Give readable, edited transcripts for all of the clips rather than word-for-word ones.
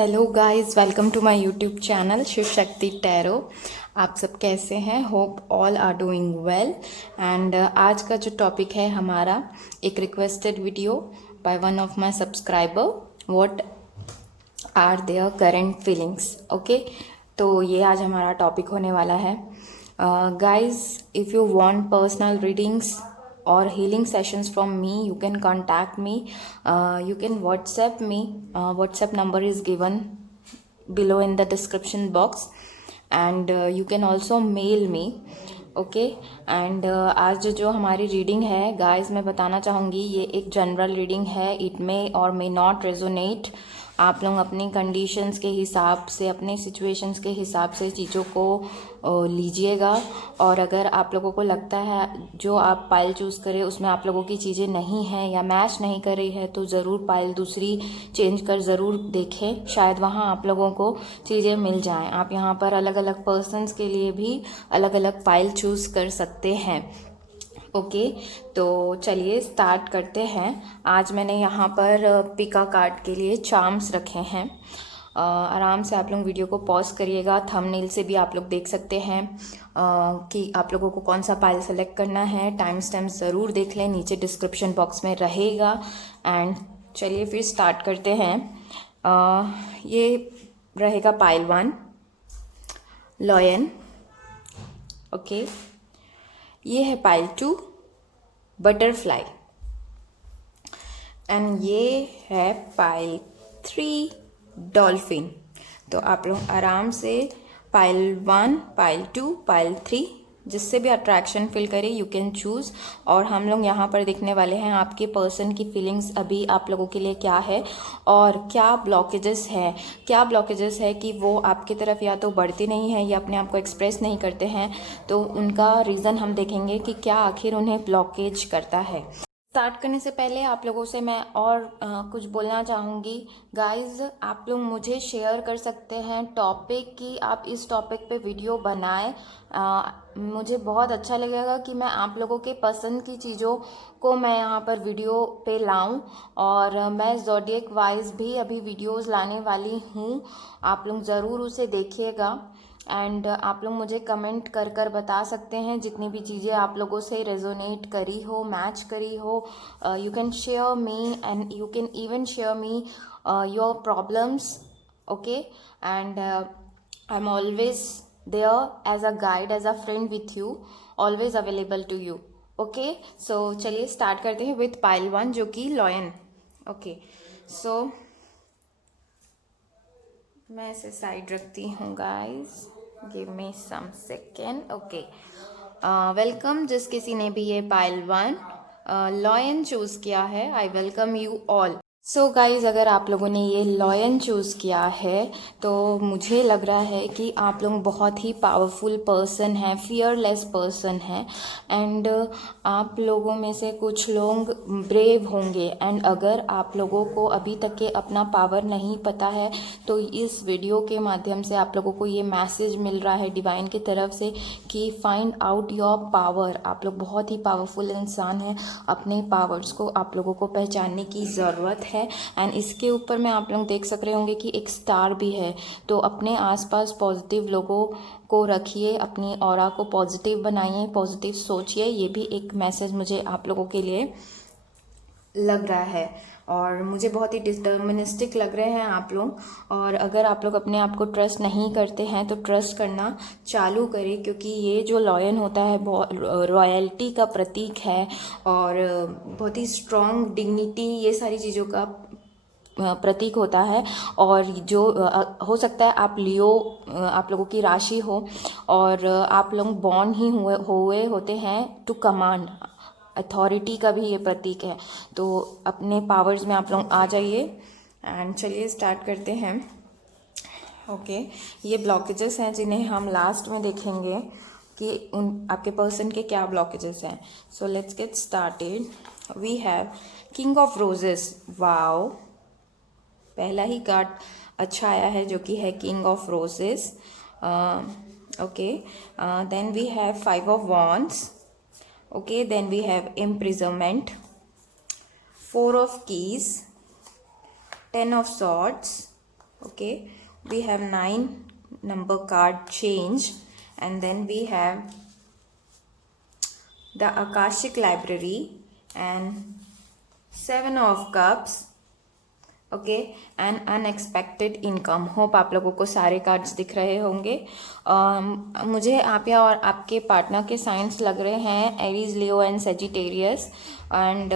Hello guys, welcome to my YouTube channel Shiv Shakti tarot. आप सब कैसे हैं? Hope all are doing well. And आज का जो टॉपिक है हमारा, एक requested video by one of my subscriber, what are their current feelings. Okay, तो ये आज हमारा टॉपिक होने वाला है। Guys, if you want personal readings or healing sessions from me, you can contact me. You can WhatsApp me. WhatsApp number is given below in the description box, and you can also mail me. Okay and आज जो हमारी reading है guys, मैं बताना चाहूँगी ये एक general reading है। इट मे और मे नॉट रेजोनेट। आप लोग अपनी कंडीशंस के हिसाब से, अपने सिचुएशंस के हिसाब से चीज़ों को लीजिएगा। और अगर आप लोगों को लगता है जो आप पाइल चूज़ करें उसमें आप लोगों की चीज़ें नहीं हैं या मैच नहीं कर रही है, तो ज़रूर पाइल दूसरी चेंज कर ज़रूर देखें, शायद वहाँ आप लोगों को चीज़ें मिल जाएं। आप यहाँ पर अलग अलग पर्सनस के लिए भी अलग अलग पाइल चूज़ कर सकते हैं। ओके, तो चलिए स्टार्ट करते हैं। आज मैंने यहाँ पर पिका कार्ड के लिए चार्म्स रखे हैं। आराम से आप लोग वीडियो को पॉज करिएगा। थंबनेल से भी आप लोग देख सकते हैं कि आप लोगों को कौन सा पाइल सेलेक्ट करना है। टाइम स्टैम्प ज़रूर देख लें, नीचे डिस्क्रिप्शन बॉक्स में रहेगा। एंड चलिए फिर स्टार्ट करते हैं। ये रहेगा पाइल 1, लॉयन। ओके, ये है पाइल 2, बटरफ्लाई। एंड ये है पाइल 3, डॉल्फिन। तो आप लोग आराम से पाइल 1, पाइल 2, पाइल 3 जिससे भी अट्रैक्शन फील करें यू कैन चूज़। और हम लोग यहाँ पर देखने वाले हैं आपके पर्सन की फीलिंग्स अभी आप लोगों के लिए क्या है और क्या ब्लॉकेजेस है। क्या ब्लॉकेजेस है कि वो आपकी तरफ या तो बढ़ते नहीं है या अपने आप को एक्सप्रेस नहीं करते हैं, तो उनका रीज़न हम देखेंगे कि क्या आखिर उन्हें ब्लॉकेज करता है। स्टार्ट करने से पहले आप लोगों से मैं और कुछ बोलना चाहूँगी। गाइस, आप लोग मुझे शेयर कर सकते हैं टॉपिक कि आप इस टॉपिक पे वीडियो बनाएं। मुझे बहुत अच्छा लगेगा कि मैं आप लोगों के पसंद की चीज़ों को मैं यहाँ पर वीडियो पे लाऊं। और मैं ज़ोडिएक वाइज भी अभी वीडियोस लाने वाली हूँ, आप लोग ज़रूर उसे देखिएगा। एंड आप लोग मुझे कमेंट कर कर बता सकते हैं जितनी भी चीज़ें आप लोगों से रेजोनेट करी हो, मैच करी हो। You can share me and you can even share me your problems. Okay, and I am always there as a guide, as a friend with you, always available to you. Okay, so चलिए start करते हैं with pile 1 जो कि lion. Okay, सो मैं इसे side रखती हूँ guys, give me सम second. Okay, welcome. जिस किसी ने भी ये पाइल 1 लॉयन चूज़ किया है, I welcome you all. So guys, अगर आप लोगों ने ये लॉयन चूज़ किया है तो मुझे लग रहा है कि आप लोग बहुत ही पावरफुल पर्सन हैं, फियरलेस पर्सन हैं। एंड आप लोगों में से कुछ लोग ब्रेव होंगे। एंड अगर आप लोगों को अभी तक के अपना पावर नहीं पता है तो इस वीडियो के माध्यम से आप लोगों को ये मैसेज मिल रहा है डिवाइन की तरफ से कि फाइंड आउट योर पावर। आप लोग बहुत ही पावरफुल इंसान हैं, अपने पावर्स को आप लोगों को पहचानने की ज़रूरत है। एंड इसके ऊपर में आप लोग देख सक रहे होंगे कि एक स्टार भी है। तो अपने आसपास पॉजिटिव लोगों को रखिए, अपनी ऑरा को पॉजिटिव बनाइए, पॉजिटिव सोचिए। ये भी एक मैसेज मुझे आप लोगों के लिए लग रहा है और मुझे बहुत ही डिटर्मिनिस्टिक लग रहे हैं आप लोग। और अगर आप लोग अपने आप को ट्रस्ट नहीं करते हैं तो ट्रस्ट करना चालू करें, क्योंकि ये जो लॉयन होता है बहुत रॉयल्टी का प्रतीक है और बहुत ही स्ट्रॉन्ग डिग्निटी, ये सारी चीज़ों का प्रतीक होता है। और जो हो सकता है आप लियो, आप लोगों की राशि हो और आप लोग बॉर्न ही हुए होते हैं टू कमांड। अथॉरिटी का भी ये प्रतीक है। तो अपने पावर्स में आप लोग आ जाइए। एंड चलिए स्टार्ट करते हैं। ओके, ये ब्लॉकेजेस हैं जिन्हें हम लास्ट में देखेंगे कि उन आपके पर्सन के क्या ब्लॉकेजेस हैं। So let's get started. We have king of roses. Wow, पहला ही कार्ड अच्छा आया है जो कि है king of roses. Okay, then we have 5 of wands. Okay, then we have imprisonment, 4 of keys, 10 of swords, Okay, we have 9 number card change, and then we have the Akashic Library and 7 of Cups. Okay, and unexpected income. Hope आप लोगों को सारे cards दिख रहे होंगे। मुझे आप या और आपके पार्टनर के साइंस लग रहे हैं Aries, Leo and Sagittarius, and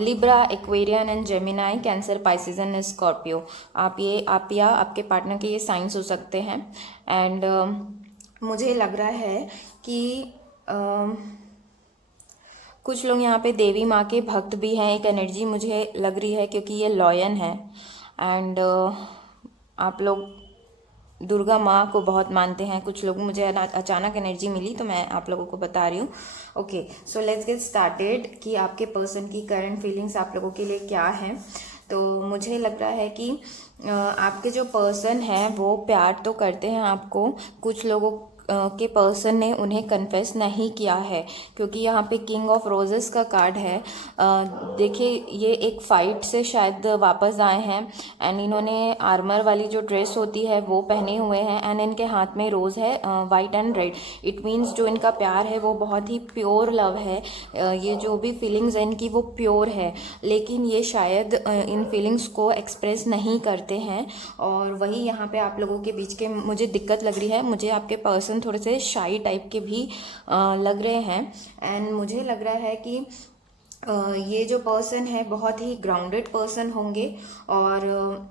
Libra, Aquarian and Gemini, cancer, Pisces and Scorpio. आप या आपके पार्टनर के ये साइंस हो सकते हैं। एंड मुझे लग रहा है कि कुछ लोग यहाँ पे देवी माँ के भक्त भी हैं। एक एनर्जी मुझे लग रही है क्योंकि ये लॉयन है, एंड आप लोग दुर्गा माँ को बहुत मानते हैं। कुछ लोग, मुझे अचानक एनर्जी मिली तो मैं आप लोगों को बता रही हूँ। Okay, so let's get started कि आपके पर्सन की करंट फीलिंग्स आप लोगों के लिए क्या हैं। तो मुझे लग रहा है कि आपके जो पर्सन है वो प्यार तो करते हैं आपको। कुछ लोगों के पर्सन ने उन्हें कन्फेस नहीं किया है, क्योंकि यहाँ पे किंग ऑफ रोजेस का कार्ड है। देखिए, ये एक फाइट से शायद वापस आए हैं, एंड इन्होंने आर्मर वाली जो ड्रेस होती है वो पहने हुए हैं, एंड इनके हाथ में रोज़ है, white and red. It means जो इनका प्यार है वो बहुत ही प्योर लव है। ये जो भी फीलिंग्स है इनकी वो प्योर है, लेकिन ये शायद इन फीलिंग्स को एक्सप्रेस नहीं करते हैं। और वही यहाँ पे आप लोगों के बीच के मुझे दिक्कत लग रही है। मुझे आपके पर्सन थोड़े से शाई टाइप के भी लग रहे हैं, एंड मुझे लग रहा है कि ये जो पर्सन है बहुत ही ग्राउंडेड पर्सन होंगे, और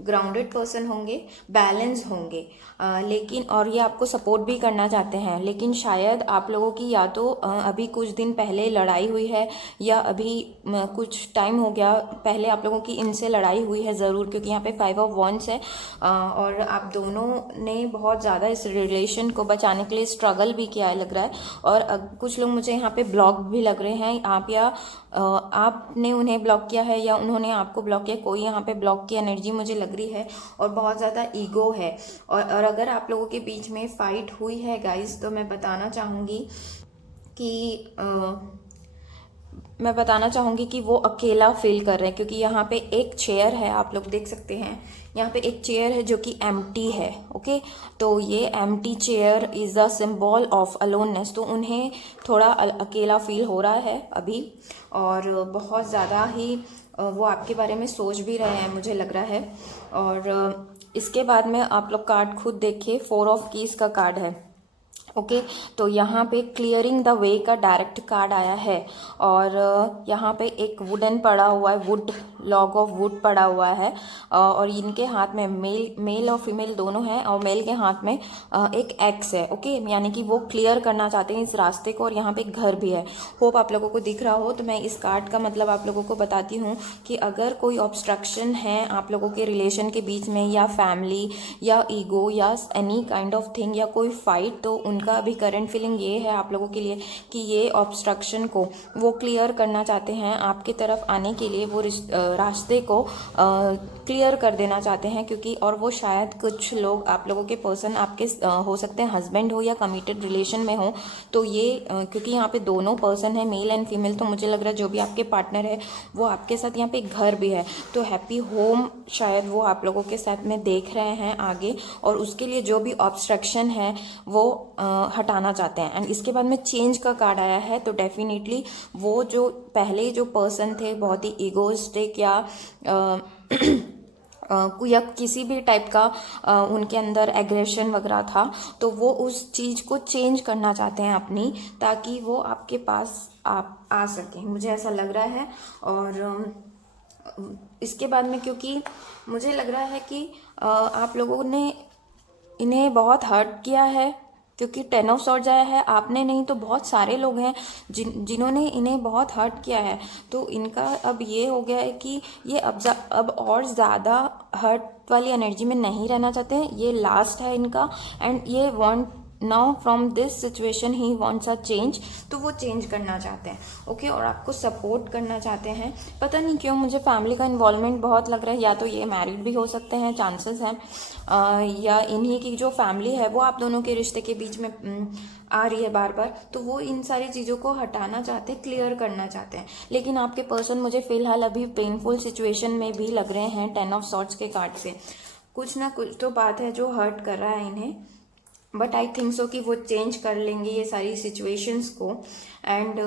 ग्राउंडेड पर्सन होंगे, बैलेंस होंगे, लेकिन और ये आपको सपोर्ट भी करना चाहते हैं। लेकिन शायद आप लोगों की या तो अभी कुछ दिन पहले लड़ाई हुई है, या अभी कुछ टाइम हो गया पहले आप लोगों की इनसे लड़ाई हुई है ज़रूर, क्योंकि यहाँ पे 5 ऑफ वॉन्ड्स है, और आप दोनों ने बहुत ज़्यादा इस रिलेशन को बचाने के लिए स्ट्रगल भी किया है लग रहा है। और कुछ लोग मुझे यहाँ पे ब्लॉक भी लग रहे हैं। आप या आपने उन्हें ब्लॉक किया है या उन्होंने आपको ब्लॉक किया, कोई यहाँ पे ब्लॉक की एनर्जी मुझे लग रही है, और बहुत ज़्यादा ईगो है। और अगर आप लोगों के बीच में फाइट हुई है गाइस, तो मैं बताना चाहूँगी कि वो अकेला फील कर रहे हैं, क्योंकि यहाँ पे एक चेयर है, आप लोग देख सकते हैं यहाँ पे एक चेयर है जो कि एम्प्टी है। ओके, तो ये empty chair is the symbol of aloneness. तो उन्हें थोड़ा अकेला फील हो रहा है अभी, और बहुत ज़्यादा ही वो आपके बारे में सोच भी रहे हैं मुझे लग रहा है। और इसके बाद में आप लोग कार्ड खुद देखिए, 4 ऑफ कीज का कार्ड है। ओके, तो यहाँ पे क्लियरिंग द वे का डायरेक्ट कार्ड आया है, और यहाँ पे एक वुडन पड़ा हुआ है, वुड, लॉग ऑफ वुड पड़ा हुआ है, और इनके हाथ में मेल और फीमेल दोनों हैं, और मेल के हाथ में एक एक्स है। ओके, यानी कि वो क्लियर करना चाहते हैं इस रास्ते को, और यहाँ पे एक घर भी है। होप आप लोगों को दिख रहा हो। तो मैं इस कार्ड का मतलब आप लोगों को बताती हूँ कि अगर कोई ऑब्स्ट्रक्शन है आप लोगों के रिलेशन के बीच में, या फैमिली, या ईगो, या एनी काइंड ऑफ थिंग, या कोई फाइट, तो उनका अभी करंट फीलिंग ये है आप लोगों के लिए कि ये ऑब्स्ट्रक्शन को वो क्लियर करना चाहते हैं, आपकी तरफ आने के लिए वो रास्ते को क्लियर कर देना चाहते हैं। क्योंकि और वो शायद कुछ लोग, आप लोगों के पर्सन आपके हो सकते हैं हस्बैंड हो या कमिटेड रिलेशन में हो। तो ये क्योंकि यहाँ पे दोनों पर्सन है, मेल एंड फीमेल, तो मुझे लग रहा है जो भी आपके पार्टनर है वो आपके साथ यहाँ पे एक घर भी है, तो हैप्पी होम शायद वो आप लोगों के साथ में देख रहे हैं आगे, और उसके लिए जो भी ऑब्स्ट्रक्शन है वो हटाना चाहते हैं। एंड इसके बाद में चेंज का कार्ड आया है, तो डेफिनेटली वो जो पहले जो पर्सन थे बहुत ही ईगोइस्टिक या किसी भी टाइप का उनके अंदर एग्रेशन वगैरह था, तो वो उस चीज़ को चेंज करना चाहते हैं अपनी, ताकि वो आपके पास आप आ सकें, मुझे ऐसा लग रहा है। और इसके बाद में क्योंकि मुझे लग रहा है कि आप लोगों ने इन्हें बहुत हर्ट किया है, क्योंकि 10 ऑफ सॉर्ड्स आया है। आपने नहीं तो बहुत सारे लोग हैं जिन्होंने इन्हें बहुत हर्ट किया है। तो इनका अब ये हो गया है कि ये अब और ज़्यादा हर्ट वाली एनर्जी में नहीं रहना चाहते हैं। ये लास्ट है इनका, एंड ये want now from this situation he wants a change. तो वो चेंज करना चाहते हैं। ओके, और आपको सपोर्ट करना चाहते हैं। पता नहीं क्यों मुझे फैमिली का इन्वॉल्वमेंट बहुत लग रहा है, या तो ये मैरिड भी हो सकते हैं, चांसेस हैं, या इन्हीं की जो फैमिली है वो आप दोनों के रिश्ते के बीच में आ रही है बार बार, तो वो इन सारी चीज़ों को हटाना चाहते हैं, क्लियर करना चाहते हैं। लेकिन आपके पर्सन मुझे फिलहाल अभी पेनफुल सिचुएशन में भी लग रहे हैं 10 ऑफ सॉर्ड्स के कार्ड से। कुछ ना कुछ तो बात है जो हर्ट कर रहा है इन्हें, बट आई थिंक सो कि वो चेंज कर लेंगे ये सारी सिचुएशंस को। एंड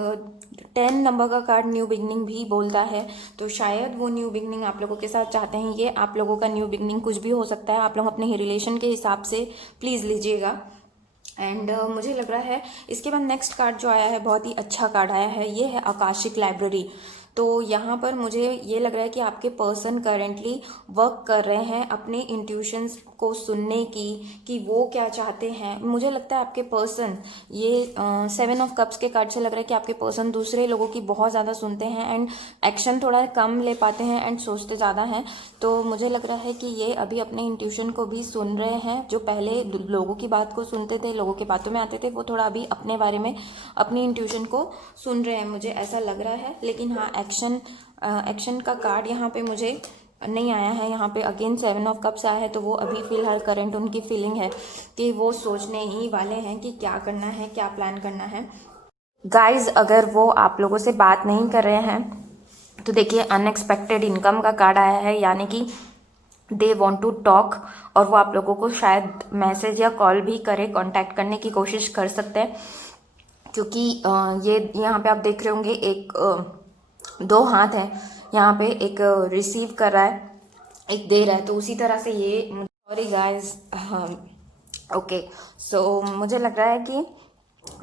10 नंबर का कार्ड न्यू बिगनिंग भी बोलता है, तो शायद वो न्यू बिगनिंग आप लोगों के साथ चाहते हैं। ये आप लोगों का न्यू बिगनिंग कुछ भी हो सकता है, आप लोग अपने रिलेशन के हिसाब से प्लीज़ लीजिएगा। एंड मुझे लग रहा है इसके बाद नेक्स्ट कार्ड जो आया है बहुत ही अच्छा कार्ड आया है, ये है आकाशिक लाइब्रेरी। तो यहाँ पर मुझे ये लग रहा है कि आपके पर्सन करेंटली वर्क कर रहे हैं अपने इंट्यूशंस को सुनने की, कि वो क्या चाहते हैं। मुझे लगता है आपके पर्सन, ये 7 ऑफ कप्स के कार्ड से लग रहा है कि आपके पर्सन दूसरे लोगों की बहुत ज़्यादा सुनते हैं एंड एक्शन थोड़ा कम ले पाते हैं एंड सोचते ज़्यादा हैं। तो मुझे लग रहा है कि ये अभी अपने इंट्यूशन को भी सुन रहे हैं। जो पहले लोगों की बात को सुनते थे, लोगों की बातों में आते थे, वो थोड़ा अभी अपने बारे में अपनी इंट्यूशन को सुन रहे हैं, मुझे ऐसा लग रहा है। लेकिन हाँ, एक्शन का कार्ड यहाँ पे मुझे नहीं आया है। यहाँ पे अगेन 7 ऑफ कप्स आया है, तो वो अभी फिलहाल करंट उनकी फीलिंग है कि वो सोचने ही वाले हैं कि क्या करना है, क्या प्लान करना है। गाइज, अगर वो आप लोगों से बात नहीं कर रहे हैं तो देखिए अनएक्सपेक्टेड इनकम का कार्ड आया है, यानी कि दे वॉन्ट टू टॉक, और वो आप लोगों को शायद मैसेज या कॉल भी करे, कांटेक्ट करने की कोशिश कर सकते हैं। क्योंकि ये यहाँ पे आप देख रहे होंगे एक 2 हाथ है, यहाँ पे एक रिसीव कर रहा है, एक दे रहा है, तो उसी तरह से ये, सॉरी गाइज, ओके। सो मुझे लग रहा है कि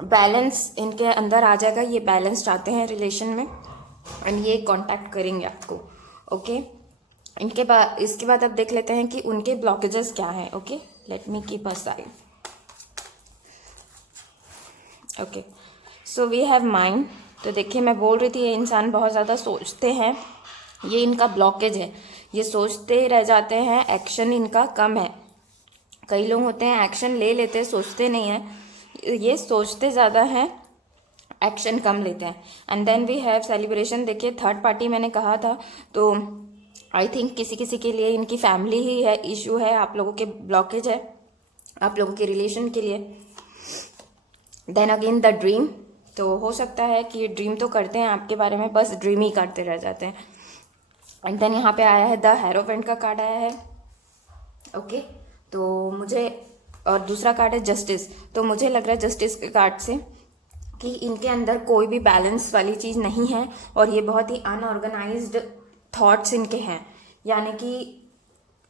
बैलेंस इनके अंदर आ जाएगा, ये बैलेंस चाहते हैं रिलेशन में एंड ये कांटेक्ट करेंगे आपको, ओके। इनके बाद, इसके बाद अब देख लेते हैं कि उनके ब्लॉकेजेस क्या हैं, okay. Let me keep aside, okay. So we have mind. तो देखिए, मैं बोल रही थी ये इंसान बहुत ज़्यादा सोचते हैं, ये इनका ब्लॉकेज है, ये सोचते रह जाते हैं, एक्शन इनका कम है। कई लोग होते हैं एक्शन ले लेते हैं, सोचते नहीं हैं, ये सोचते ज़्यादा हैं, एक्शन कम लेते हैं। And then we have celebration. देखिए, थर्ड पार्टी मैंने कहा था, तो आई थिंक किसी किसी के लिए इनकी फैमिली ही है, इशू है, आप लोगों के ब्लॉकेज है आप लोगों के रिलेशन के लिए। देन अगेन द ड्रीम, तो हो सकता है कि ये ड्रीम तो करते हैं आपके बारे में, बस ड्रीम ही करते रह जाते हैं। एंड देन यहाँ पे आया है द हेरोफेंट का कार्ड आया है, ओके। तो मुझे, और दूसरा कार्ड है जस्टिस, तो मुझे लग रहा है जस्टिस के कार्ड से कि इनके अंदर कोई भी बैलेंस वाली चीज़ नहीं है और ये बहुत ही अनऑर्गेनाइज्ड थॉट्स इनके हैं। यानी कि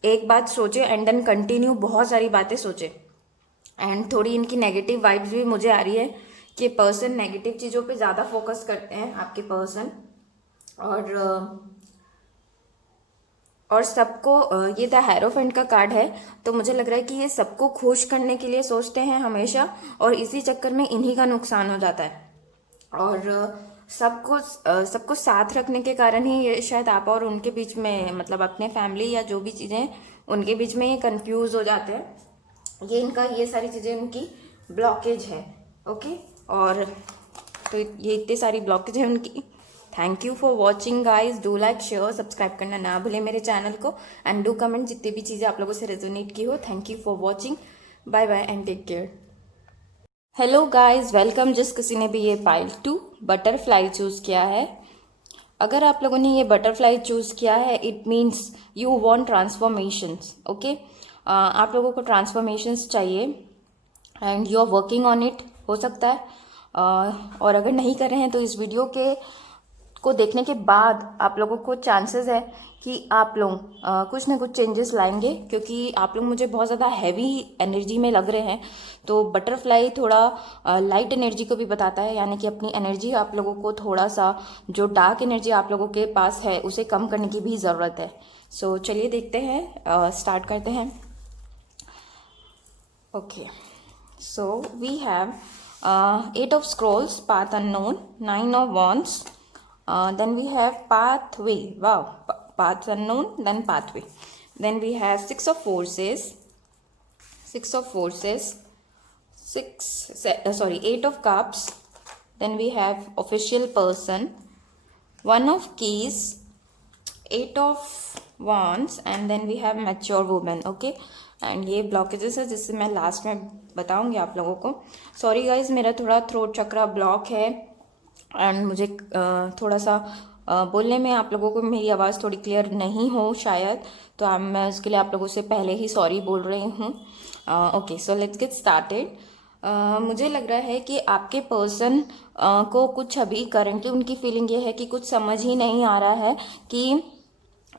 एक बात सोचे एंड देन कंटिन्यू बहुत सारी बातें सोचे। एंड थोड़ी इनकी नेगेटिव वाइब्स भी मुझे आ रही है कि पर्सन नेगेटिव चीज़ों पे ज़्यादा फोकस करते हैं आपके पर्सन, और सबको, ये द हेरोफेंट का कार्ड है, तो मुझे लग रहा है कि ये सबको खुश करने के लिए सोचते हैं हमेशा, और इसी चक्कर में इन्हीं का नुकसान हो जाता है। और सबको साथ रखने के कारण ही ये शायद आप और उनके बीच में, मतलब अपने फैमिली या जो भी चीज़ें उनके बीच में, ये कंफ्यूज हो जाते हैं। ये इनका, ये सारी चीज़ें उनकी ब्लॉकेज है, ओके। और तो ये इतनी सारी ब्लॉकेज है उनकी। Thank you for watching guys, do like, share, subscribe करना ना भूलें मेरे चैनल को, एंड डू कमेंट जितनी भी चीज़ें आप लोगों से रेजोनेट की हो। Thank you for watching, bye bye and take care. Hello guys, welcome. जिस किसी ने भी ये पाइल 2 बटरफ्लाई चूज़ किया है, अगर आप लोगों ने ये बटरफ्लाई चूज़ किया है, it means you want transformations, okay. आप लोगों को ट्रांसफॉर्मेशंस चाहिए and you are working on it, हो सकता है। और अगर नहीं कर रहे हैं तो इस वीडियो को देखने के बाद आप लोगों को चांसेस है कि आप लोग कुछ ना कुछ चेंजेस लाएंगे, क्योंकि आप लोग मुझे बहुत ज़्यादा हैवी एनर्जी में लग रहे हैं। तो बटरफ्लाई थोड़ा लाइट एनर्जी को भी बताता है, यानी कि अपनी एनर्जी आप लोगों को थोड़ा सा, जो डार्क एनर्जी आप लोगों के पास है उसे कम करने की भी ज़रूरत है। सो चलिए देखते हैं, स्टार्ट करते हैं, okay. So we have 8 of scrolls, path unknown, 9 of wands, then we have pathway, wow, path unknown, then pathway, then we have 6 of forces, 8 of cups, then we have official person, 1 of keys, 8 of wands, and then we have mature woman, okay। And ये blockages है जिससे मैं last में बताऊंगी आप लोगों को। Sorry guys, मेरा थोड़ा थ्रोट चक्रा ब्लॉक है एंड मुझे थोड़ा सा बोलने में आप लोगों को मेरी आवाज़ थोड़ी क्लियर नहीं हो शायद, तो मैं उसके लिए आप लोगों से पहले ही सॉरी बोल रही हूँ। Okay, so let's get started. मुझे लग रहा है कि आपके पर्सन को कुछ अभी करंटली उनकी फीलिंग ये है कि कुछ समझ ही नहीं आ रहा है कि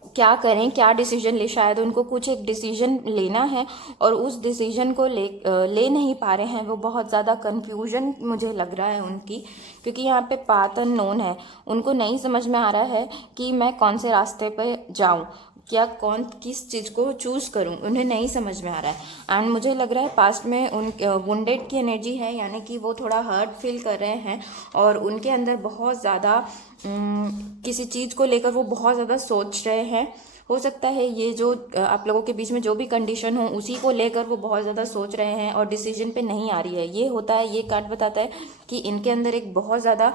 क्या करें, क्या डिसीजन ले। शायद उनको कुछ एक डिसीजन लेना है और उस डिसीजन को ले नहीं पा रहे हैं। वो बहुत ज़्यादा कन्फ्यूजन मुझे लग रहा है उनकी, क्योंकि यहाँ पे पाथ अननोन है। उनको नहीं समझ में आ रहा है कि मैं कौन से रास्ते पे जाऊँ, क्या कौन किस चीज़ को चूज़ करूं, उन्हें नहीं समझ में आ रहा है। एंड मुझे लग रहा है पास्ट में उन वुंडेड की एनर्जी है, यानी कि वो थोड़ा हर्ट फील कर रहे हैं और उनके अंदर बहुत ज़्यादा किसी चीज़ को लेकर वो बहुत ज़्यादा सोच रहे हैं। हो सकता है ये जो आप लोगों के बीच में जो भी कंडीशन हो उसी को लेकर वो बहुत ज़्यादा सोच रहे हैं और डिसीजन पे नहीं आ रही है। ये होता है, ये कार्ड बताता है कि इनके अंदर एक बहुत ज़्यादा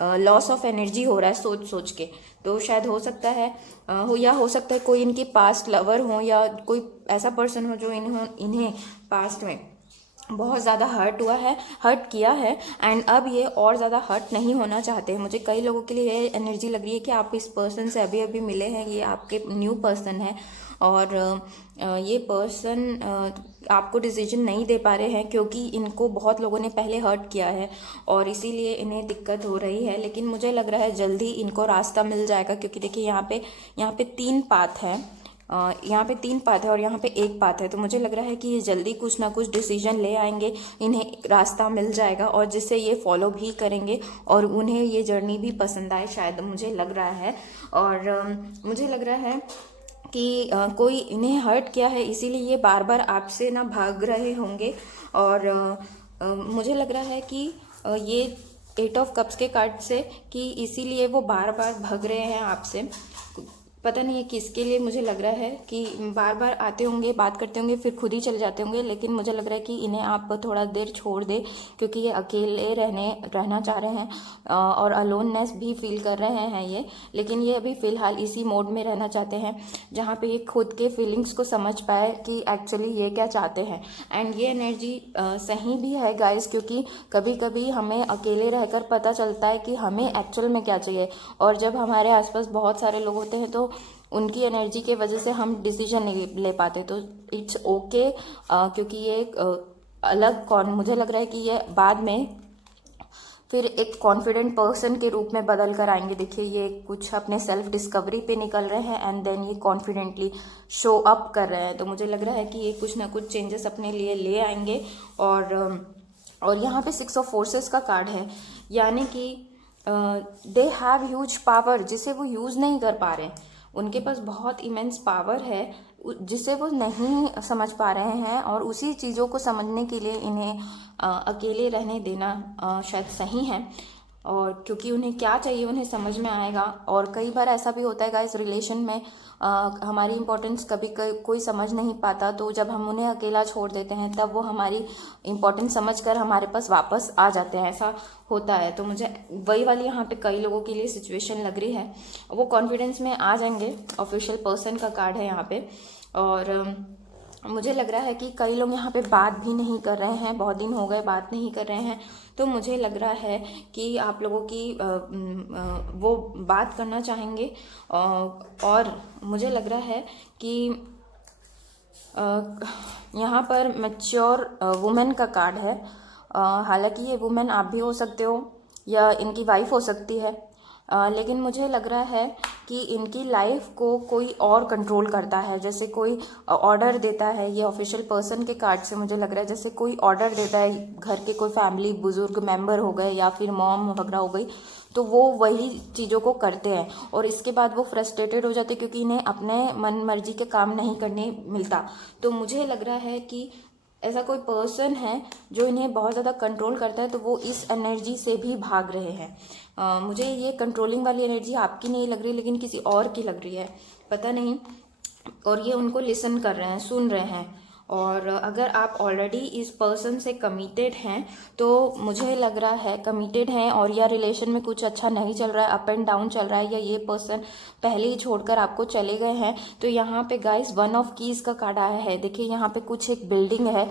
लॉस ऑफ एनर्जी हो रहा है सोच सोच के। तो शायद हो सकता है हो सकता है कोई इनके पास्ट लवर हो या कोई ऐसा पर्सन हो जो इन्हें पास्ट में बहुत ज़्यादा हर्ट किया है एंड अब ये और ज़्यादा हर्ट नहीं होना चाहते हैं। मुझे कई लोगों के लिए ये एनर्जी लग रही है कि आप इस पर्सन से अभी अभी मिले हैं, ये आपके न्यू पर्सन है और ये पर्सन आपको डिसीजन नहीं दे पा रहे हैं क्योंकि इनको बहुत लोगों ने पहले हर्ट किया है और इसीलिए इन्हें दिक्कत हो रही है। लेकिन मुझे लग रहा है जल्दी इनको रास्ता मिल जाएगा, क्योंकि देखिए यहाँ पे 3 पाथ है, यहाँ पे 3 पाथ है और यहाँ पे 1 पाथ है। तो मुझे लग रहा है कि ये जल्दी कुछ ना कुछ डिसीजन ले आएंगे, इन्हें एक रास्ता मिल जाएगा और जिससे ये फॉलो भी करेंगे और उन्हें ये जर्नी भी पसंद आए, शायद मुझे लग रहा है। और मुझे लग रहा है कि कोई इन्हें हर्ट किया है, इसीलिए ये बार बार आपसे ना भाग रहे होंगे। और मुझे लग रहा है कि ये 8 ऑफ कप्स के कार्ड से कि इसीलिए वो बार बार भाग रहे हैं आपसे। पता नहीं है किसके लिए। मुझे लग रहा है कि बार बार आते होंगे, बात करते होंगे, फिर खुद ही चले जाते होंगे। लेकिन मुझे लग रहा है कि इन्हें आप थोड़ा देर छोड़ दे, क्योंकि ये अकेले रहना चाह रहे हैं और अलोननेस भी फील कर रहे हैं ये। लेकिन ये अभी फ़िलहाल इसी मोड में रहना चाहते हैं जहाँ पे ये खुद के फीलिंग्स को समझ पाए कि एक्चुअली ये क्या चाहते हैं। एंड ये एनर्जी सही भी है गाइस, क्योंकि कभी कभी हमें अकेले रहकर पता चलता है कि हमें एक्चुअल में क्या चाहिए। और जब हमारे आसपास बहुत सारे लोग होते हैं तो उनकी एनर्जी के वजह से हम डिसीजन नहीं ले पाते। तो इट्स ओके, क्योंकि ये एक मुझे लग रहा है कि ये बाद में फिर एक कॉन्फिडेंट पर्सन के रूप में बदल कर आएंगे। देखिए ये कुछ अपने सेल्फ डिस्कवरी पे निकल रहे हैं एंड देन ये कॉन्फिडेंटली शो अप कर रहे हैं। तो मुझे लग रहा है कि ये कुछ ना कुछ चेंजेस अपने लिए ले आएंगे। और यहाँ पे 6 ऑफ फोर्सेस का कार्ड है, यानी कि दे हैव ह्यूज पावर जिसे वो यूज़ नहीं कर पा रहे। उनके पास बहुत इमेंस पावर है जिसे वो नहीं समझ पा रहे हैं और उसी चीज़ों को समझने के लिए इन्हें अकेले रहने देना शायद सही है। और क्योंकि उन्हें क्या चाहिए उन्हें समझ में आएगा। और कई बार ऐसा भी होता है गाइस, रिलेशन में हमारी इंपॉर्टेंस कभी कोई समझ नहीं पाता, तो जब हम उन्हें अकेला छोड़ देते हैं तब वो हमारी इंपॉर्टेंस समझकर हमारे पास वापस आ जाते हैं। ऐसा होता है। तो मुझे वही वाली यहाँ पे कई लोगों के लिए सिचुएशन लग रही है। वो कॉन्फिडेंस में आ जाएंगे। ऑफिशियल पर्सन का कार्ड है यहाँ पे। और मुझे लग रहा है कि कई लोग यहाँ पे बात भी नहीं कर रहे हैं, बहुत दिन हो गए बात नहीं कर रहे हैं। तो मुझे लग रहा है कि आप लोगों की वो बात करना चाहेंगे। और मुझे लग रहा है कि यहाँ पर मैच्योर वुमेन का कार्ड है। हालांकि ये वुमेन आप भी हो सकते हो या इनकी वाइफ हो सकती है, लेकिन मुझे लग रहा है कि इनकी लाइफ को कोई और कंट्रोल करता है, जैसे कोई ऑर्डर देता है। ये ऑफिशियल पर्सन के कार्ड से मुझे लग रहा है जैसे कोई ऑर्डर देता है, घर के कोई फैमिली बुजुर्ग मेंबर हो गए या फिर मॉम वगैरह हो गई, तो वो वही चीज़ों को करते हैं और इसके बाद वो फ्रस्ट्रेटेड हो जाते हैं क्योंकि इन्हें अपने मन मर्जी के काम नहीं करने मिलता। तो मुझे लग रहा है कि ऐसा कोई पर्सन है जो इन्हें बहुत ज़्यादा कंट्रोल करता है, तो वो इस एनर्जी से भी भाग रहे हैं। मुझे ये कंट्रोलिंग वाली एनर्जी आपकी नहीं लग रही, लेकिन किसी और की लग रही है, पता नहीं। और ये उनको लिसन कर रहे हैं, सुन रहे हैं। और अगर आप ऑलरेडी इस पर्सन से कमिटेड हैं तो मुझे लग रहा है कमिटेड हैं और या रिलेशन में कुछ अच्छा नहीं चल रहा है, अप एंड डाउन चल रहा है, या ये पर्सन पहले ही छोड़कर आपको चले गए हैं। तो यहाँ पे गाइस 1 ऑफ कीज़ का कार्ड आया है। देखिए यहाँ पे कुछ एक बिल्डिंग है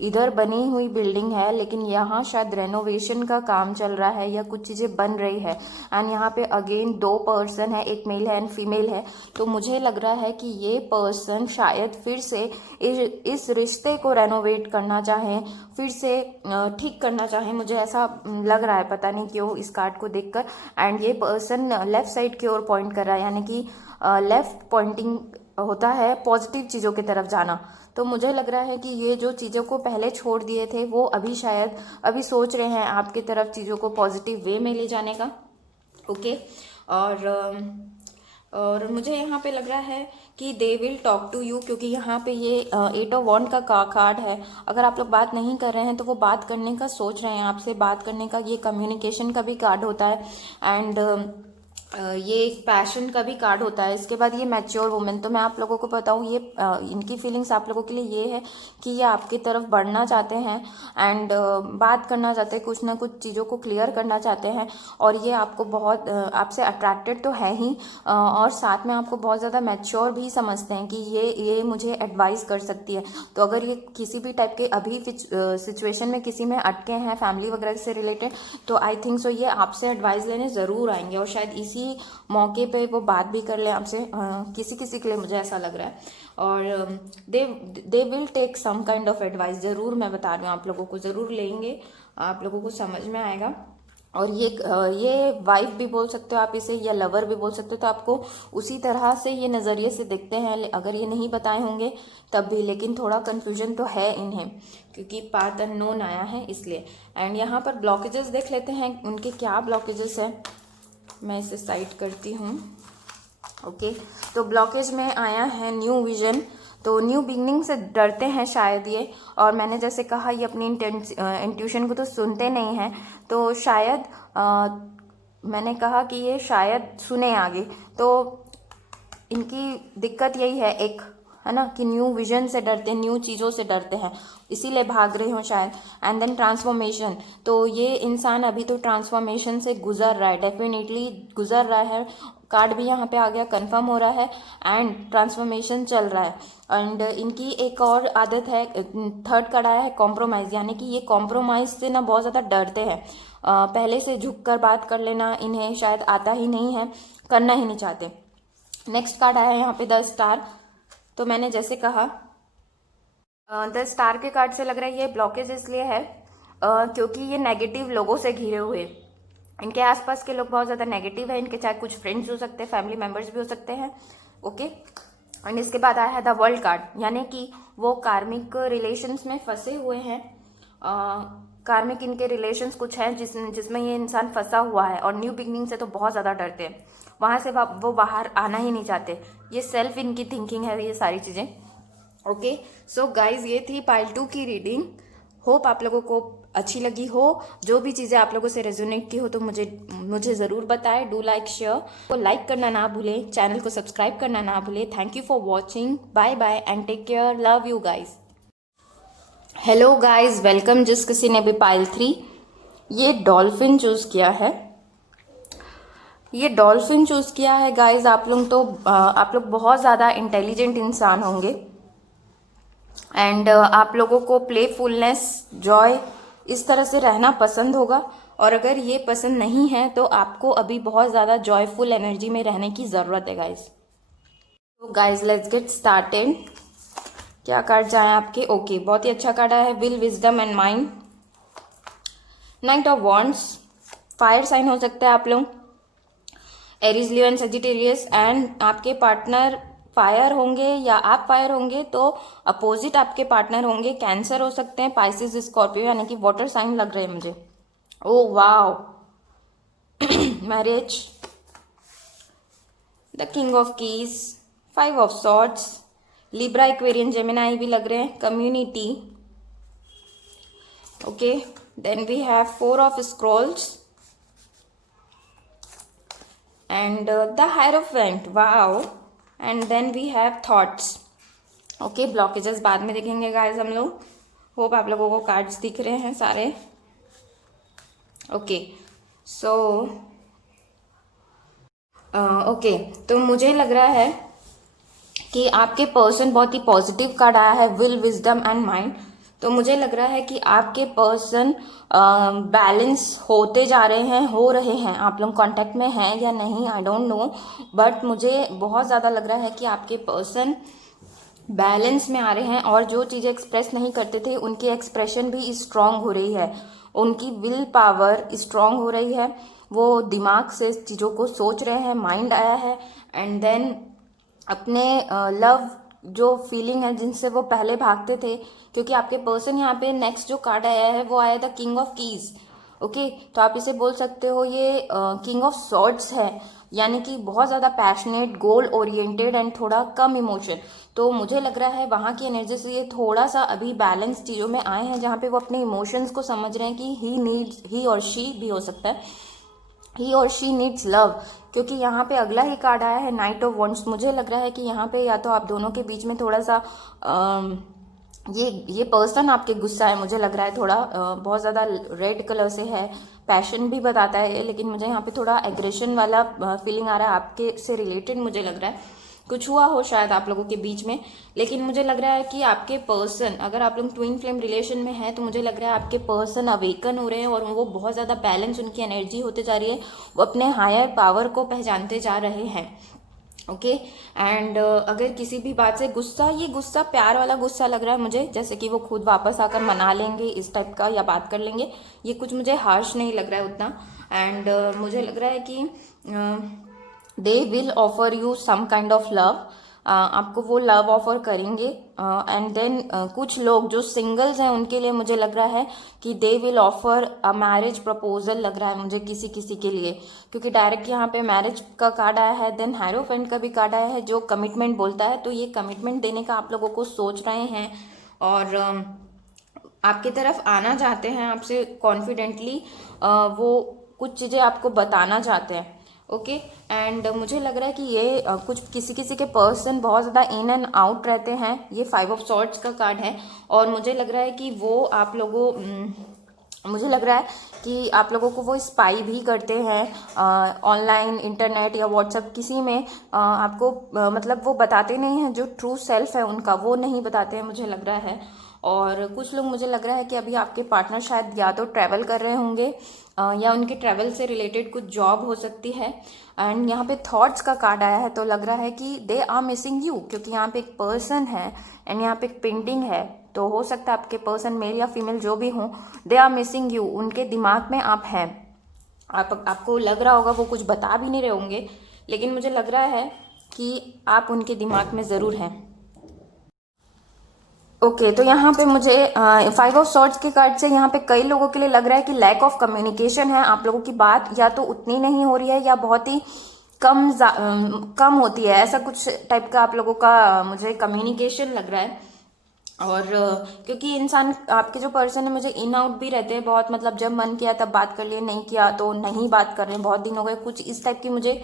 इधर बनी हुई बिल्डिंग है, लेकिन यहाँ शायद रेनोवेशन का काम चल रहा है या कुछ चीज़ें बन रही है। एंड यहाँ पे अगेन 2 पर्सन है, एक मेल है एंड फीमेल है। तो मुझे लग रहा है कि ये पर्सन शायद फिर से इस रिश्ते को रेनोवेट करना चाहें, फिर से ठीक करना चाहें। मुझे ऐसा लग रहा है, पता नहीं क्यों इस कार्ड को देखकर। एंड ये पर्सन लेफ्ट साइड की ओर पॉइंट कर रहा है, यानी कि लेफ्ट पॉइंटिंग होता है पॉजिटिव चीज़ों की तरफ जाना। तो मुझे लग रहा है कि ये जो चीज़ों को पहले छोड़ दिए थे वो अभी शायद अभी सोच रहे हैं आपकी तरफ चीज़ों को पॉजिटिव वे में ले जाने का। ओके। और मुझे यहाँ पे लग रहा है कि they will talk to you, क्योंकि यहाँ पे ये 8 ऑफ वॉन्ड का कार्ड है। अगर आप लोग बात नहीं कर रहे हैं तो वो बात करने का सोच रहे हैं, आपसे बात करने का। ये कम्युनिकेशन का भी कार्ड होता है एंड ये एक पैशन का भी कार्ड होता है। इसके बाद ये मैच्योर वुमेन। तो मैं आप लोगों को बताऊँ, ये इनकी फीलिंग्स आप लोगों के लिए ये है कि ये आपकी तरफ बढ़ना चाहते हैं एंड बात करना चाहते हैं, कुछ ना कुछ चीज़ों को क्लियर करना चाहते हैं। और ये आपको बहुत आपसे अट्रैक्टेड तो है ही, और साथ में आपको बहुत ज़्यादा मैच्योर भी समझते हैं कि ये मुझे एडवाइस कर सकती है। तो अगर ये किसी भी टाइप के अभी सिचुएशन में किसी में अटके हैं फैमिली वगैरह से रिलेटेड, तो आई थिंक सो ये आपसे एडवाइस लेने ज़रूर आएंगे और शायद इसी मौके पे वो बात भी कर ले आपसे, किसी किसी के लिए मुझे ऐसा लग रहा है। और they will take some kind of advice, ज़रूर मैं बता रही हूँ आप लोगों को, ज़रूर लेंगे, आप लोगों को समझ में आएगा। और ये वाइफ भी बोल सकते हो आप इसे, या लवर भी बोल सकते हो। तो आपको उसी तरह से ये नज़रिए से देखते हैं, अगर ये नहीं बताए होंगे तब भी। लेकिन थोड़ा कन्फ्यूजन तो है इन्हें, क्योंकि पाथ अननोन आया है इसलिए। एंड यहाँ पर ब्लॉकेजेस देख लेते हैं, उनके क्या ब्लॉकेजेस हैं। मैं इसे साइड करती हूँ। ओके। तो ब्लॉकेज में आया है न्यू विजन। तो न्यू बिगनिंग से डरते हैं शायद ये। और मैंने जैसे कहा, ये अपनी इंट्यूशन को तो सुनते नहीं हैं। तो शायद मैंने कहा कि ये शायद सुने आगे। तो इनकी दिक्कत यही है एक, है ना, कि न्यू विजन से डरते हैं, न्यू चीज़ों से डरते हैं, इसीलिए भाग रहे हो शायद। And then transformation. तो ये इंसान अभी तो ट्रांसफॉर्मेशन से गुजर रहा है, डेफिनेटली गुजर रहा है। कार्ड भी यहाँ पे आ गया, कंफर्म हो रहा है एंड ट्रांसफॉर्मेशन चल रहा है। एंड इनकी एक और आदत है, थर्ड कार्ड आया है कॉम्प्रोमाइज़, यानी कि ये कॉम्प्रोमाइज़ से ना बहुत ज़्यादा डरते हैं। पहले से झुक कर बात कर लेना इन्हें शायद आता ही नहीं है, करना ही नहीं चाहते। नेक्स्ट कार्ड आया है यहाँ पे द स्टार। तो मैंने जैसे कहा, द स्टार के कार्ड से लग रहा है ये ब्लॉकेज इसलिए है क्योंकि ये नेगेटिव लोगों से घिरे हुए, इनके आसपास के लोग बहुत ज़्यादा नेगेटिव है। इनके चाहे कुछ फ्रेंड्स हो सकते हैं, फैमिली मेम्बर्स भी हो सकते हैं। ओके। एंड इसके बाद आया है द वर्ल्ड कार्ड, यानी कि वो कार्मिक रिलेशंस में फंसे हुए हैं। कार्मिक इनके रिलेशंस कुछ हैं जिसमें ये इंसान फंसा हुआ है, और न्यू बिगनिंग से तो बहुत ज़्यादा डरते हैं, वहाँ से वो बाहर आना ही नहीं चाहते। ये सेल्फ इनकी थिंकिंग है, ये सारी चीज़ें। ओके। सो गाइज, ये थी पाइल 2 की रीडिंग। होप आप लोगों को अच्छी लगी हो। जो भी चीज़ें आप लोगों से रेजोनेट की हो तो मुझे ज़रूर बताएं। डू लाइक, शेयर, को लाइक करना ना भूलें, चैनल को सब्सक्राइब करना ना भूलें। Thank you for watching, bye bye and take care, love you guys. Hello guys, welcome. जिस किसी ने भी पाइल 3 ये डॉल्फिन चूज़ किया है, ये डॉल्फिन चूज़ किया है गाइज, आप लोग बहुत ज़्यादा इंटेलिजेंट इंसान होंगे एंड आप लोगों को प्लेफुलनेस, जॉय, इस तरह से रहना पसंद होगा। और अगर ये पसंद नहीं है तो आपको अभी बहुत ज़्यादा जॉयफुल एनर्जी में रहने की ज़रूरत है गाइज। तो गाइज लेट्स गेट स्टार्टेड। क्या कार्ड जाए आपके? ओके, बहुत ही अच्छा कार्ड आया है, will, wisdom and mind. Knight of wands. Fire sign हो सकता है आप लोग, Aries, Leo and Sagittarius. And आपके पार्टनर फायर होंगे या आप फायर होंगे तो अपोजिट आपके पार्टनर होंगे, कैंसर हो सकते हैं, पाइसिस, स्कॉर्पियो, यानी कि वाटर साइन लग रहे हैं मुझे। Oh wow, marriage, the king of keys, 5 of swords, Libra, Aquarian, Gemini भी लग रहे हैं, community. Okay, then we have 4 of scrolls and the Hierophant, wow, and then we have thoughts. Okay, blockages बाद में देखेंगे गाइस हम लोग। Hope आप लोगों को कार्ड्स दिख रहे हैं सारे। ओके, सो ओके, तो मुझे लग रहा है कि आपके पर्सन, बहुत ही पॉजिटिव कार्ड आया है, विल, विजडम एंड माइंड। तो मुझे लग रहा है कि आपके पर्सन बैलेंस होते जा रहे हैं, हो रहे हैं। आप लोग कांटेक्ट में हैं या नहीं, आई डोंट नो, बट मुझे बहुत ज़्यादा लग रहा है कि आपके पर्सन बैलेंस में आ रहे हैं और जो चीज़ें एक्सप्रेस नहीं करते थे उनकी एक्सप्रेशन भी स्ट्रांग हो रही है, उनकी विल पावर स्ट्रांग हो रही है, वो दिमाग से चीज़ों को सोच रहे हैं, माइंड आया है, एंड देन अपने लव जो फीलिंग है जिनसे वो पहले भागते थे, क्योंकि आपके पर्सन यहाँ पे नेक्स्ट जो कार्ड आया है वो आया था किंग ऑफ कीज। ओके, तो आप इसे बोल सकते हो ये किंग ऑफ सॉर्ड्स है, यानी कि बहुत ज़्यादा पैशनेट, गोल ओरिएंटेड एंड थोड़ा कम इमोशन। तो मुझे लग रहा है वहाँ की एनर्जी से ये थोड़ा सा अभी बैलेंस चीज़ों में आए हैं, जहाँ पे वो अपने इमोशंस को समझ रहे हैं कि ही और शी भी हो सकता है, ही और शी नीड्स लव। क्योंकि यहाँ पे अगला ही कार्ड आया है नाइट ऑफ वॉन्ड्स। मुझे लग रहा है कि यहाँ पे या तो आप दोनों के बीच में थोड़ा सा ये पर्सन आपके गुस्सा है, मुझे लग रहा है थोड़ा बहुत ज़्यादा रेड कलर से है, पैशन भी बताता है, लेकिन मुझे यहाँ पे थोड़ा एग्रेशन वाला फीलिंग आ रहा है, आपके से रिलेटेड मुझे लग रहा है कुछ हुआ हो शायद आप लोगों के बीच में। लेकिन मुझे लग रहा है कि आपके पर्सन, अगर आप लोग ट्विन फ्लेम रिलेशन में हैं तो मुझे लग रहा है आपके पर्सन अवेकन हो रहे हैं और वो बहुत ज़्यादा बैलेंस उनकी एनर्जी होते जा रही है, वो अपने हायर पावर को पहचानते जा रहे हैं। ओके, एंड अगर किसी भी बात से गुस्सा, ये गुस्सा प्यार वाला गुस्सा लग रहा है मुझे, जैसे कि वो खुद वापस आकर मना लेंगे इस टाइप का, या बात कर लेंगे, ये कुछ मुझे हार्श नहीं लग रहा है उतना। एंड मुझे लग रहा है कि they will offer you some kind of love, आपको वो लव ऑफर करेंगे। एंड देन कुछ लोग जो सिंगल्स हैं उनके लिए मुझे लग रहा है कि they will offer a marriage proposal, लग रहा है मुझे किसी किसी के लिए, क्योंकि डायरेक्ट यहाँ पे मैरिज का कार्ड आया है, देन हायरोफेंट का भी कार्ड आया है जो कमिटमेंट बोलता है। तो ये कमिटमेंट देने का आप लोगों को सोच रहे हैं और आपकी तरफ आना चाहते हैं, आपसे कॉन्फिडेंटली वो कुछ चीज़ें आपको बताना चाहते हैं। ओके, एंड मुझे लग रहा है कि ये कुछ किसी किसी के पर्सन बहुत ज़्यादा इन एंड आउट रहते हैं, ये 5 ऑफ सॉर्ड्स का कार्ड है, और मुझे लग रहा है कि वो आप लोगों मुझे लग रहा है कि आप लोगों को वो स्पाई भी करते हैं ऑनलाइन, इंटरनेट या व्हाट्सएप, किसी में आपको मतलब वो बताते नहीं हैं, जो ट्रू सेल्फ है उनका वो नहीं बताते हैं मुझे लग रहा है। और कुछ लोग मुझे लग रहा है कि अभी आपके पार्टनर शायद या तो ट्रैवल कर रहे होंगे या उनके ट्रैवल से रिलेटेड कुछ जॉब हो सकती है। एंड यहाँ पे थॉट्स का कार्ड आया है, तो लग रहा है कि दे आर मिसिंग यू, क्योंकि यहाँ पे एक पर्सन है एंड यहाँ पे एक पेंटिंग है, तो हो सकता है आपके पर्सन मेल या फीमेल जो भी हों, दे आर मिसिंग यू, उनके दिमाग में आप हैं। आपको लग रहा होगा वो कुछ बता भी नहीं रहे होंगे, लेकिन मुझे लग रहा है कि आप उनके दिमाग में ज़रूर हैं। ओके, तो यहाँ पे मुझे 5 ऑफ सॉर्ड्स के कार्ड से यहाँ पे कई लोगों के लिए लग रहा है कि लैक ऑफ कम्युनिकेशन है, आप लोगों की बात या तो उतनी नहीं हो रही है या बहुत ही कम होती है, ऐसा कुछ टाइप का आप लोगों का मुझे कम्युनिकेशन लग रहा है। और क्योंकि इंसान, आपके जो पर्सन है मुझे इन आउट भी रहते हैं बहुत, मतलब जब मन किया तब बात कर लिए, नहीं किया तो नहीं बात कर रहे हैं, बहुत दिन हो गए, कुछ इस टाइप की मुझे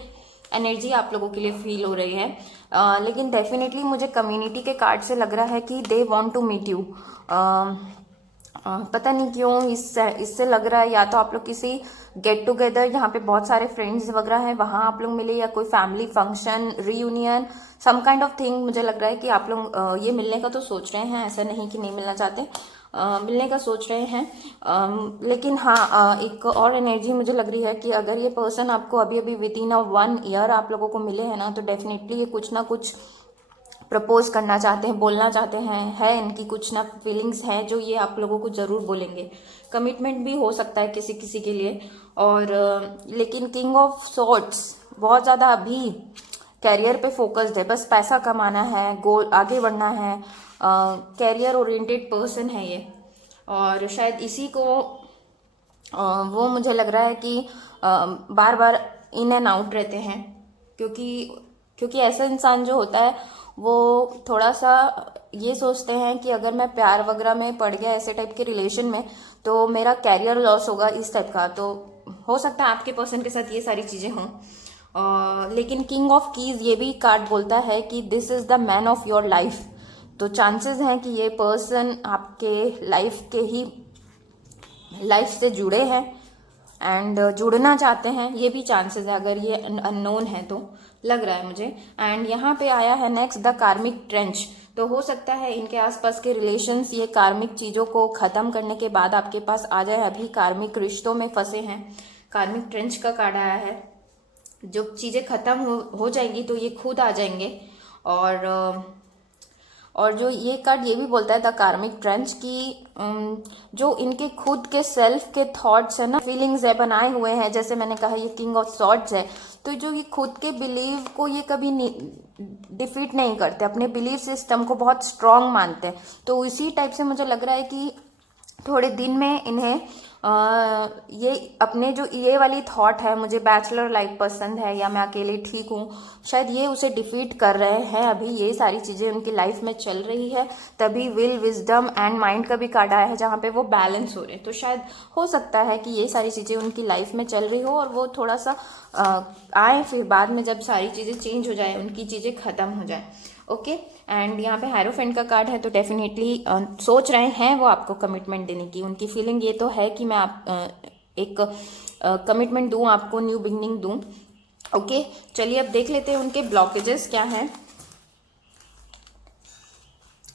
एनर्जी आप लोगों के लिए फील हो रही है। लेकिन डेफिनेटली मुझे कम्युनिटी के कार्ड से लग रहा है कि they want to meet you. पता नहीं क्यों इससे लग रहा है या तो आप लोग किसी गेट टुगेदर, यहाँ पे बहुत सारे फ्रेंड्स वगैरह हैं, वहाँ आप लोग मिले, या कोई family function, reunion, some kind of thing. मुझे लग रहा है कि आप लोग ये मिलने का तो सोच रहे हैं, ऐसा नहीं कि नहीं मिलना चाहते, मिलने का सोच रहे हैं। लेकिन हाँ, एक और एनर्जी मुझे लग रही है कि अगर ये पर्सन आपको अभी अभी विद इन 1 ईयर आप लोगों को मिले हैं ना, तो डेफिनेटली ये कुछ ना कुछ प्रपोज करना चाहते हैं, बोलना चाहते हैं, है इनकी कुछ ना फीलिंग्स हैं जो ये आप लोगों को ज़रूर बोलेंगे। कमिटमेंट भी हो सकता है किसी किसी के लिए। और लेकिन किंग ऑफ सॉर्ड्स बहुत ज़्यादा अभी कैरियर पे फोकस्ड है, बस पैसा कमाना है, गोल आगे बढ़ना है, कैरियर ओरिएंटेड पर्सन है ये। और शायद इसी को वो मुझे लग रहा है कि बार बार इन एंड आउट रहते हैं, क्योंकि ऐसा इंसान जो होता है वो थोड़ा सा ये सोचते हैं कि अगर मैं प्यार वगैरह में पड़ गया ऐसे टाइप के रिलेशन में तो मेरा कैरियर लॉस होगा, इस टाइप का। तो हो सकता है आपके पर्सन के साथ ये सारी चीज़ें हों। लेकिन किंग ऑफ कीज ये भी कार्ड बोलता है कि this is the man of your life. तो चांसेस हैं कि ये पर्सन आपके लाइफ से जुड़े हैं एंड जुड़ना चाहते हैं, ये भी चांसेस है, अगर ये अननोन है तो लग रहा है मुझे। एंड यहाँ पे आया है नेक्स्ट द कार्मिक ट्रेंच। तो हो सकता है इनके आसपास के रिलेशंस ये कार्मिक चीज़ों को ख़त्म करने के बाद आपके पास आ जाए। अभी कार्मिक रिश्तों में फंसे हैं, कार्मिक ट्रेंच का कार्ड आया है। जो चीज़ें ख़त्म हो जाएंगी तो ये खुद आ जाएंगे। और जो ये कार्ड ये भी बोलता है द कार्मिक ट्रेंच की जो इनके खुद के सेल्फ के थॉट्स है ना, फीलिंग्स है, बनाए हुए हैं। जैसे मैंने कहा ये किंग ऑफ सॉर्ड्स है, तो जो ये खुद के बिलीव को ये कभी डिफीट नहीं करते, अपने बिलीव सिस्टम को बहुत स्ट्रांग मानते हैं। तो इसी टाइप से मुझे लग रहा है कि थोड़े दिन में इन्हें ये अपने जो ये वाली थॉट है मुझे बैचलर लाइफ पसंद है या मैं अकेले ठीक हूँ, शायद ये उसे डिफीट कर रहे हैं। अभी ये सारी चीज़ें उनकी लाइफ में चल रही है, तभी विल, विजडम एंड माइंड का भी कार्ड आया है जहाँ पे वो बैलेंस हो रहे हैं। तो शायद हो सकता है कि ये सारी चीज़ें उनकी लाइफ में चल रही हो और वो थोड़ा सा आए, फिर बाद में जब सारी चीज़ें चेंज हो जाए, उनकी चीज़ें ख़त्म हो जाए। ओके, एंड यहाँ पे हायरोफेंट का कार्ड है, तो डेफिनेटली सोच रहे हैं वो आपको कमिटमेंट देने की। उनकी फीलिंग ये तो है कि मैं एक कमिटमेंट दूं आपको, न्यू बिगनिंग दूं। ओके, चलिए अब देख लेते हैं उनके ब्लॉकेजेस क्या हैं।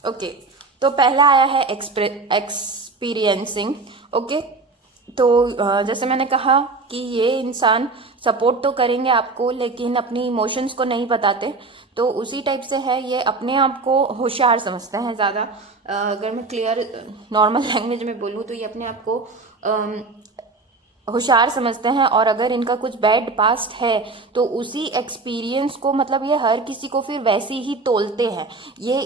ओके, तो पहला आया है एक्सपीरियंसिंग। ओके, तो जैसे मैंने कहा कि ये इंसान सपोर्ट तो करेंगे आपको लेकिन अपनी इमोशंस को नहीं बताते, तो उसी टाइप से है। ये अपने आप को होशियार समझते हैं ज़्यादा। अगर मैं क्लियर नॉर्मल लैंग्वेज में बोलूँ तो ये अपने आप को होशियार समझते हैं। और अगर इनका कुछ बैड पास्ट है तो उसी एक्सपीरियंस को, मतलब ये हर किसी को फिर वैसे ही तोलते हैं। ये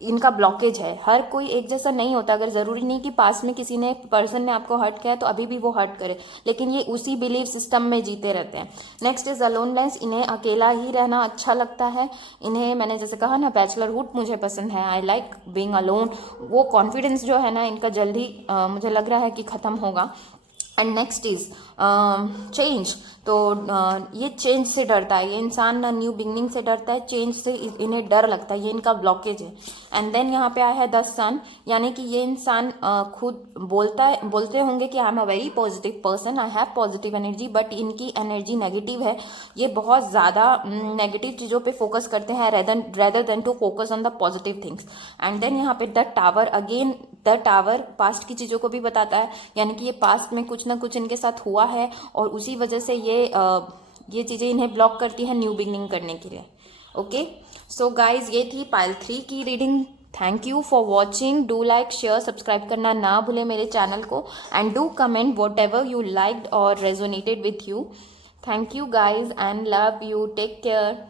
इनका ब्लॉकेज है। हर कोई एक जैसा नहीं होता। अगर ज़रूरी नहीं कि पास में किसी ने पर्सन ने आपको हर्ट किया तो अभी भी वो हर्ट करे, लेकिन ये उसी बिलीव सिस्टम में जीते रहते हैं। Next is aloneness. इन्हें अकेला ही रहना अच्छा लगता है। इन्हें, मैंने जैसे कहा ना, बैचलरहुड मुझे पसंद है, आई लाइक बीइंग अलोन। वो कॉन्फिडेंस जो है ना इनका जल्दी मुझे लग रहा है कि ख़त्म होगा। And next is change. तो ये चेंज से डरता है, ये इंसान न्यू बिगनिंग से डरता है, चेंज से इन्हें डर लगता है, ये इनका ब्लॉकेज है। एंड देन यहाँ पे आया है द सन, यानी कि ये इंसान खुद बोलते होंगे कि I am a very positive person, I have positive energy, but इनकी एनर्जी नेगेटिव है। ये बहुत ज़्यादा नेगेटिव चीज़ों पे फोकस करते हैं rather than to focus on the positive things. And then यहाँ पे the tower, again the tower past की चीज़ों को भी बताता है, यानी कि ये पास्ट में कुछ ना कुछ इनके साथ हुआ है और उसी वजह से ये चीज़ें इन्हें ब्लॉक करती है न्यू बिगनिंग करने के लिए। ओके, सो गाइज ये थी पाइल 3 की reading. Thank you for watching. Do like, share, subscribe करना ना भूलें मेरे चैनल को। And do comment whatever you liked और resonated with you. Thank you guys and love you. Take care.